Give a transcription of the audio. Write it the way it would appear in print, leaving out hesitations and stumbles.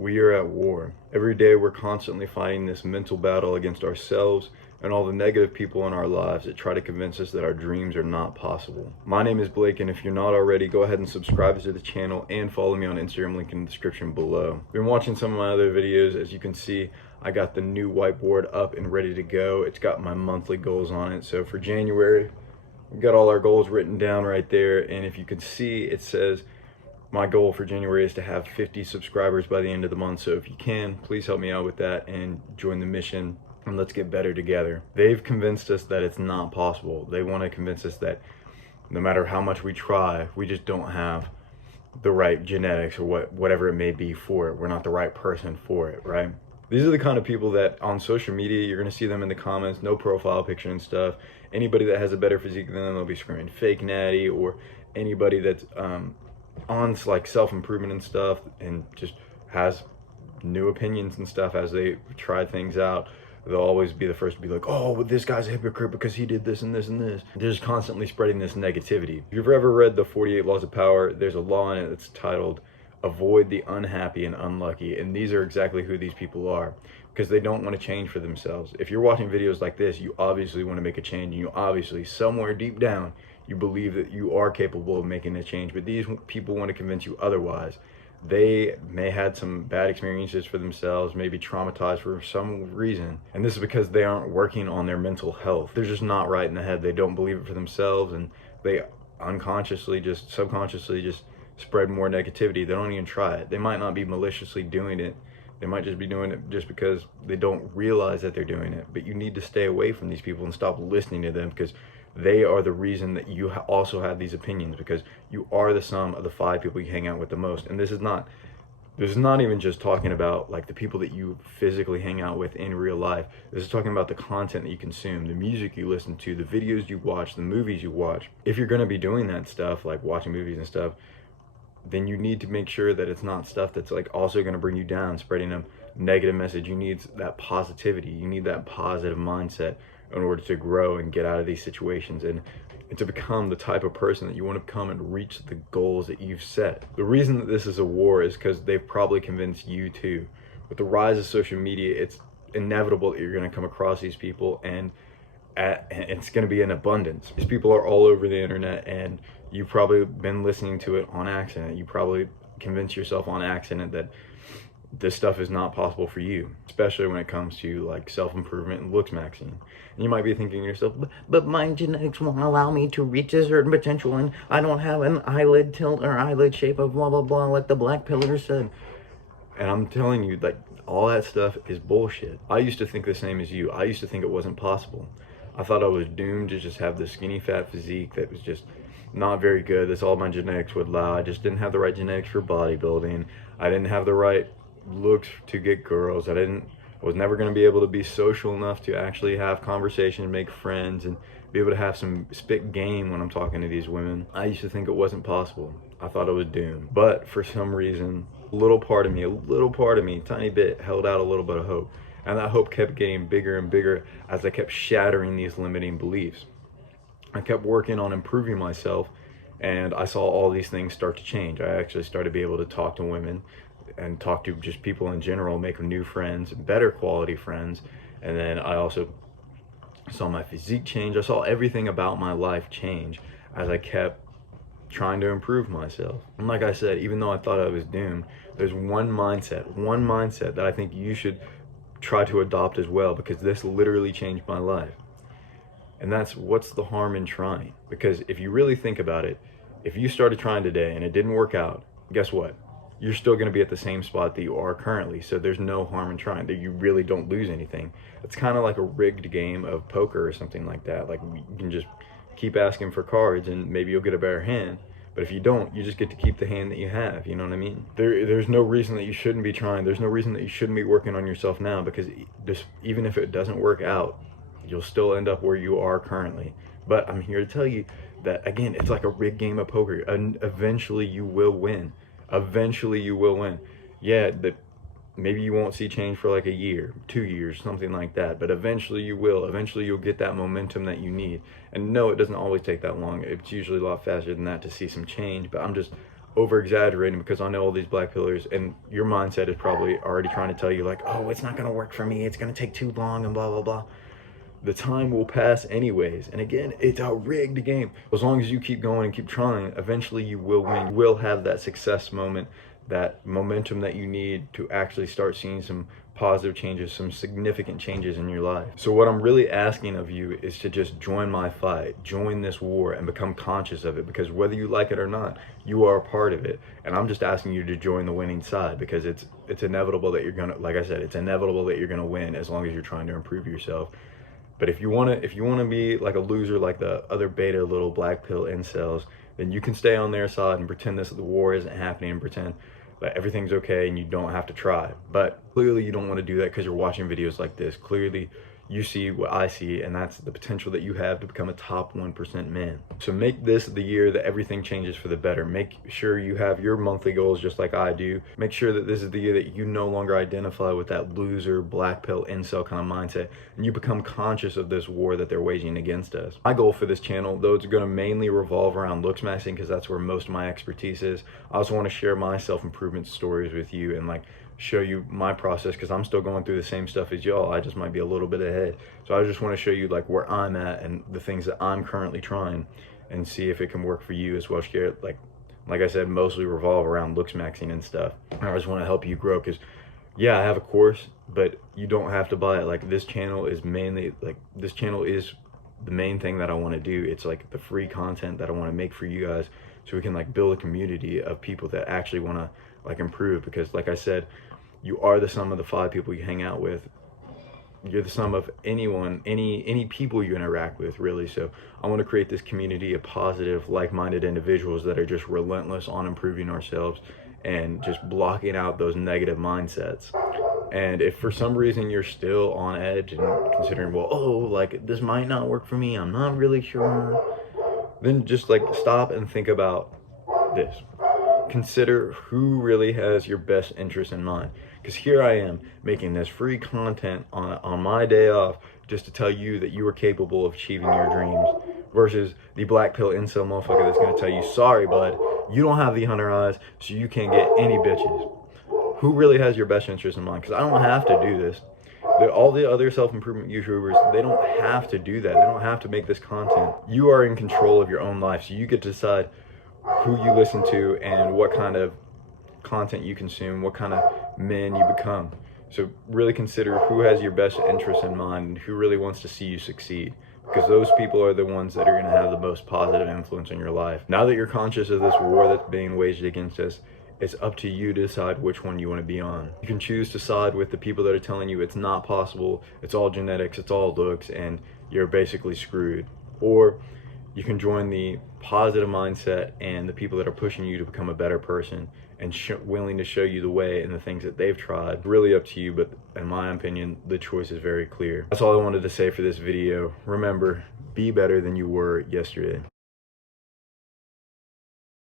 We are at war. Every day we're constantly fighting this mental battle against ourselves and all the negative people in our lives that try to convince us that our dreams are not possible. My name is Blake, and if you're not already, go ahead and subscribe to the channel and follow me on Instagram, link in the description below. Been watching some of my other videos. As you can see, I got the new whiteboard up and ready to go. It's got my monthly goals on it. So for January, we've got all our goals written down right there, and if you can see, it says my goal for January is to have 50 subscribers by the end of the month. So if you can, please help me out with that and join the mission, and let's get better together. They've convinced us that it's not possible. They want to convince us that no matter how much we try, we just don't have the right genetics or whatever it may be for it. We're not the right person for it, right? These are the kind of people that on social media, you're going to see them in the comments, no profile picture and stuff. Anybody that has a better physique than them, they'll be screaming fake natty, or anybody that's on like self-improvement and stuff and just has new opinions and stuff as they try things out, they'll always be the first to be like, oh, well, this guy's a hypocrite because he did this and this and this. They're just constantly spreading this negativity. If you've ever read the 48 Laws of Power, there's a law in it that's titled avoid the unhappy and unlucky, and these are exactly who these people are, because they don't want to change for themselves. If you're watching videos like this, you obviously want to make a change, and you obviously somewhere deep down you believe that you are capable of making a change, but these people want to convince you otherwise. They may had some bad experiences for themselves, maybe traumatized for some reason, and this is because they aren't working on their mental health. They're just not right in the head. They don't believe it for themselves, and they unconsciously, just subconsciously, just spread more negativity. They don't even try it. They might not be maliciously doing it. They might just be doing it just because they don't realize that they're doing it. But you need to stay away from these people and stop listening to them, because they are the reason that you also have these opinions, because you are the sum of the 5 people you hang out with the most. And this is not even just talking about like the people that you physically hang out with in real life. This is talking about the content that you consume, the music you listen to, the videos you watch, the movies you watch. If you're going to be doing that stuff, like watching movies and stuff, then you need to make sure that it's not stuff that's like also going to bring you down, spreading a negative message. You need that positivity. You need that positive mindset in order to grow and get out of these situations and to become the type of person that you want to become and reach the goals that you've set. The reason that this is a war is because they've probably convinced you too. With the rise of social media, it's inevitable that you're going to come across these people, and it's going to be in abundance. These people are all over the internet, and you've probably been listening to it on accident. You probably convinced yourself on accident that this stuff is not possible for you, especially when it comes to like self-improvement and looks maxing. And you might be thinking to yourself, but my genetics won't allow me to reach a certain potential, and I don't have an eyelid tilt or eyelid shape of blah blah blah like the black pillar said. And I'm telling you, like, all that stuff is bullshit. I used to think the same as you. I used to think it wasn't possible. I thought I was doomed to just have this skinny fat physique that was just not very good. That's all my genetics would allow. I just didn't have the right genetics for bodybuilding. I didn't have the right looks to get girls. I was never going to be able to be social enough to actually have conversation, make friends, and be able to have some spit game when I'm talking to these women. I used to think it wasn't possible. I thought I was doomed. But for some reason, a little part of me, tiny bit, held out a little bit of hope. And that hope kept getting bigger and bigger as I kept shattering these limiting beliefs. I kept working on improving myself, and I saw all these things start to change. I actually started to be able to talk to women and talk to just people in general, make new friends, better quality friends. And then I also saw my physique change. I saw everything about my life change as I kept trying to improve myself. And like I said, even though I thought I was doomed, there's one mindset that I think you should try to adopt as well, because this literally changed my life. And that's, what's the harm in trying? Because if you really think about it, if you started trying today and it didn't work out, guess what? You're still going to be at the same spot that you are currently. So there's no harm in trying. That you really don't lose anything. It's kind of like a rigged game of poker or something like that. Like, you can just keep asking for cards and maybe you'll get a better hand. But if you don't, you just get to keep the hand that you have. You know what I mean? There's no reason that you shouldn't be trying. There's no reason that you shouldn't be working on yourself now, because even if it doesn't work out, you'll still end up where you are currently. But I'm here to tell you that, again, it's like a rigged game of poker, and eventually you will win. Eventually you will win. Yeah, maybe you won't see change for like a year, 2 years, something like that, but eventually you will. Eventually you'll get that momentum that you need. And no, it doesn't always take that long. It's usually a lot faster than that to see some change, but over exaggerating because I know all these black pillars, and your mindset is probably already trying to tell you like, oh, it's not going to work for me, it's going to take too long, and blah blah blah. The time will pass anyways, and again, it's a rigged game. As long as you keep going and keep trying, eventually you will win. You will have that success moment, that momentum that you need to actually start seeing some positive changes, some significant changes in your life. So what I'm really asking of you is to just join my fight, join this war, and become conscious of it, because whether you like it or not, you are a part of it. And I'm just asking you to join the winning side, because it's inevitable that you're gonna, like I said, it's inevitable that you're gonna win as long as you're trying to improve yourself. But if you wanna be like a loser, like the other beta little black pill incels, then you can stay on their side and pretend this the war isn't happening, and pretend that everything's okay and you don't have to try. But clearly you don't want to do that because you're watching videos like this. Clearly you see what I see, and that's the potential that you have to become a top 1% man. So make this the year that everything changes for the better. Make sure you have your monthly goals just like I do. Make sure that this is the year that you no longer identify with that loser, black pill, incel kind of mindset, and you become conscious of this war that they're waging against us. My goal for this channel, though, it's going to mainly revolve around looks maxing because that's where most of my expertise is. I also want to share my self-improvement stories with you and like show you my process, because I'm still going through the same stuff as y'all. I just might be a little bit ahead. So I just want to show you like where I'm at and the things that I'm currently trying, and see if it can work for you as well. Like I said, mostly revolve around looks maxing and stuff. I just want to help you grow, because yeah, I have a course, but you don't have to buy it. Like this channel is mainly like, this channel is the main thing that I want to do. It's like the free content that I want to make for you guys, so we can like build a community of people that actually want to like improve. Because like I said, you are the sum of the 5 people you hang out with. You're the sum of anyone, any people you interact with, really. So I want to create this community of positive, like-minded individuals that are just relentless on improving ourselves and just blocking out those negative mindsets. And if for some reason you're still on edge and considering, well, oh, like this might not work for me, I'm not really sure, then just like stop and think about this. Consider who really has your best interest in mind. Because here I am making this free content on my day off just to tell you that you are capable of achieving your dreams, versus the black pill incel motherfucker that's going to tell you, sorry bud, you don't have the hunter eyes, so you can't get any bitches. Who really has your best interest in mind? Because I don't have to do this. All the other self-improvement YouTubers, they don't have to do that. They don't have to make this content. You are in control of your own life, so you get to decide who you listen to and what kind of content you consume, what kind of man you become. So really consider who has your best interest in mind and who really wants to see you succeed, because those people are the ones that are going to have the most positive influence in your life. Now that you're conscious of this war that's being waged against us, it's up to you to decide which one you want to be on. You can choose to side with the people that are telling you it's not possible, it's all genetics, it's all looks, and you're basically screwed. Or you can join the positive mindset and the people that are pushing you to become a better person and willing to show you the way and the things that they've tried. Really up to you, but in my opinion, the choice is very clear. That's all I wanted to say for this video. Remember, be better than you were yesterday.